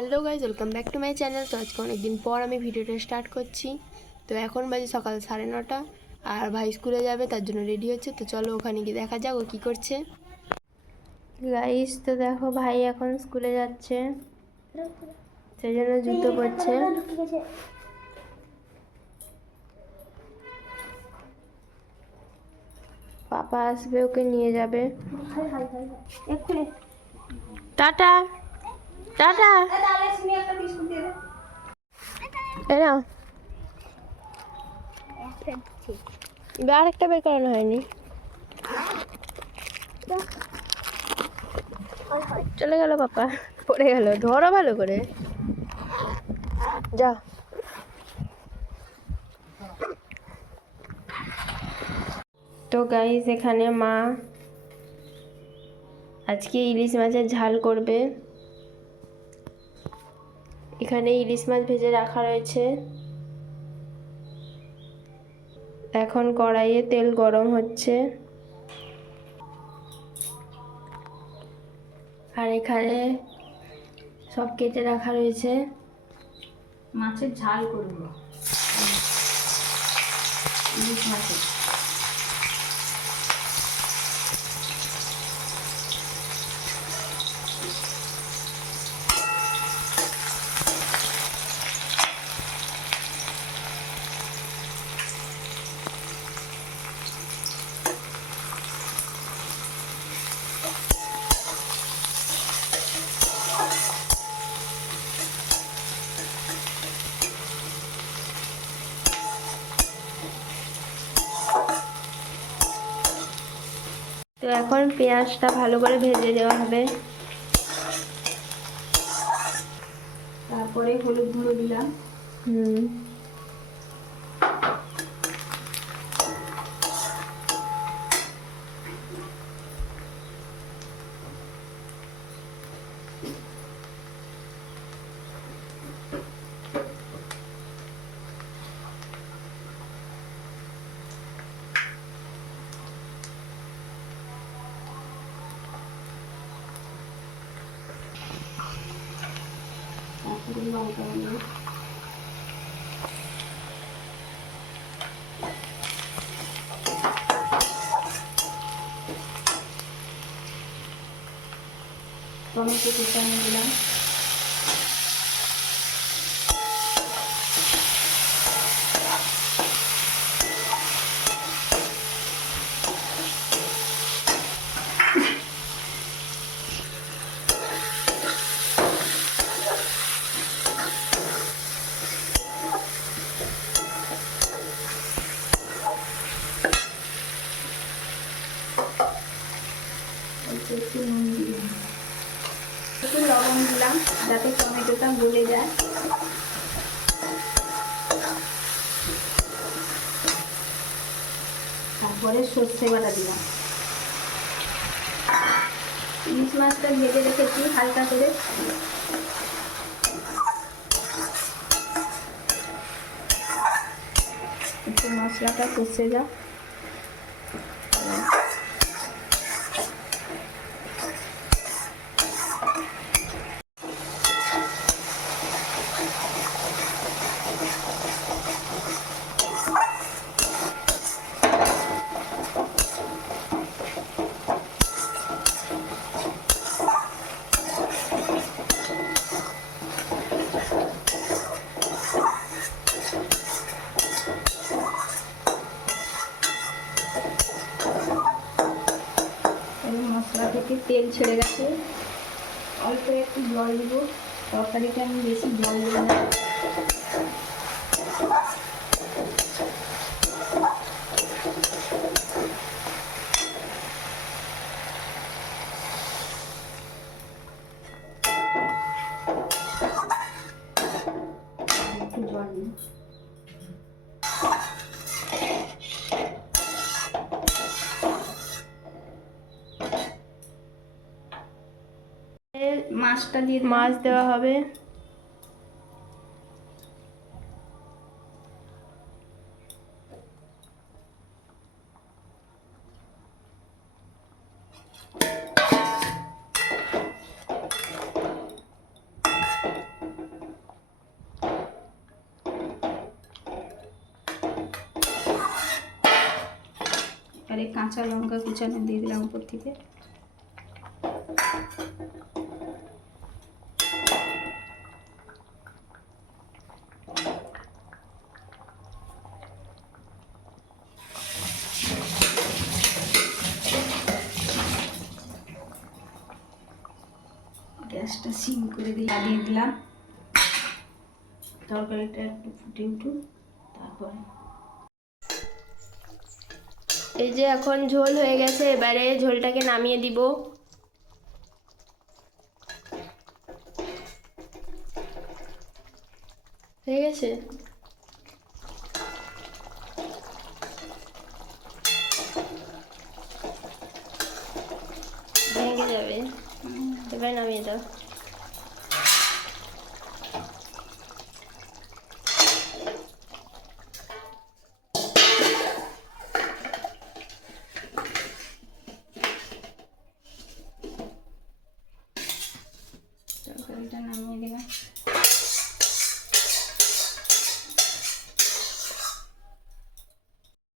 Hello guys welcome back to my channel তো আজকে অনেকদিন পর আমি ভিডিওটা স্টার্ট করছি। তো এখন বাজে সকাল সাড়ে নটা আর ভাই স্কুলে যাবে তার জন্য রেডি হচ্ছে। তো চলো ওখানে গিয়ে দেখা যাক ও কী করছে। গাইজ তো দেখো ভাই এখন স্কুলে যাচ্ছে। সেই জন্য জুতো পরছে পাপা আসবে ওকে নিয়ে যাবে। টাটা। টাটা। এরা আর একটা বের করানো হয়নি। চলে গেল পাপা, পড়ে গেল। ধরো ভালো করে। যা। তো গাইস এখানে মা আজকে ইলিশ মাছের ঝাল করবে। এখানে ইলিশ মাছ ভেজে রাখা রয়েছে। এখন কড়াইয়ে তেল গরম হচ্ছে। আর এখানে সব কেটে রাখা রয়েছে। মাছের ঝাল করব ইলিশ মাছের। তো এখন পেঁয়াজটা ভালো করে ভেজে দেওয়া হবে। তারপরে হলুদ গুঁড়ো দিলাম। হুম। তারপরে লঙ্কা গুঁড়ো টমেটো কুচানো দিলাম অল্প একটু নুন দিলাম। একটু লবণ দিলাম, যাতে টমেটোটা গলে যায়। তারপরে সর্ষে বাটা দিলাম। ইলিশ মাছটা ভেজে রেখেছি হালকা করে। একটু মশলাটা কষে যাও এই মশলা থেকে তেল ছেড়ে গেছে। অল্প একটু জল দিব। তরকারিটা আমি বেশি জল দেব না। মাছটা দিয়ে মাছ দেওয়া হবে এবারে কাঁচা লঙ্কা কুচানো দিয়ে দিলাম উপর থেকে সিম করে দিয়ে লাগিয়ে দিলাম। তরকারিটা একটু ফুটে উঠুক তারপরে। এই যে এখন ঝোল হয়ে গেছে এবারে ঝোলটাকে নামিয়ে দিব। হয়ে গেছে? ভেঙে যাবে। এবার নামিয়ে দাও। তরকারিটা নামিয়ে